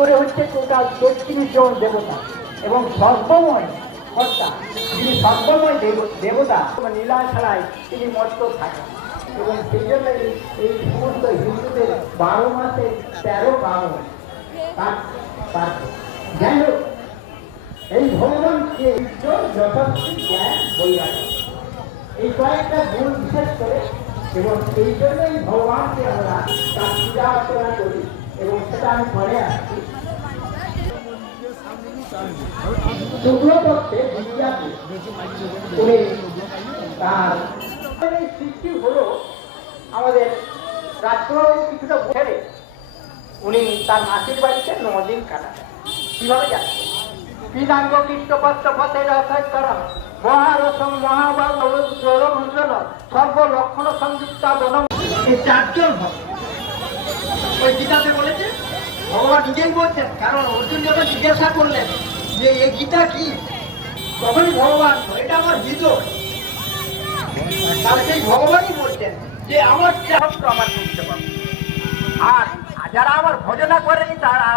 করে হচ্ছে টোটাল ৩৬ জন দেবতা এবং সর্বময় কর্তা, যিনি সর্বময় দেবতা লীলা ছাড়াই তিনি মত্ত থাকেন। এবং সেই জন্য এই সমস্ত হিন্দুদের ১২ মাসে ১৩ পার্বণ। যাই হোক, এই ভগবানকে যথার্থ জ্ঞান বৈরাগ্য এই কয়েকটা গুণ বিশেষ করে, এবং সেই জন্যই ভগবানকে আমরা তার পূজা অর্চনা করি, এবং সেটা আমি পরে আসছি। শুক্লপক্ষে বিদ্যাতে উনি তার সৃষ্টি হলো আমাদের রাজকুমার কিছুটা ছেড়ে উনি তার মাসির বাড়িতে ৯ দিন কাটাতেন। কিভাবে যাচ্ছে? পীতাঙ্গ কৃষ্ণপত্র পথে রথকরণ মহারসম মহাবাগ ভূষণ সর্বলক্ষণ সংযুক্তা বনম। এই ৪ জন ভক্ত ওই গীতাতে বলেছে, ভগবান নিজেই বলছেন। কারণ অর্জুন যখন জিজ্ঞাসা করলেন যে এই গীতা কি, তখনই ভগবান এটা আমার হৃদয়, তার সেই ভগবানই বলছেন যে আমার আমার বুঝতে পারবো। আর যারা আমার ভজনা করেনি তারা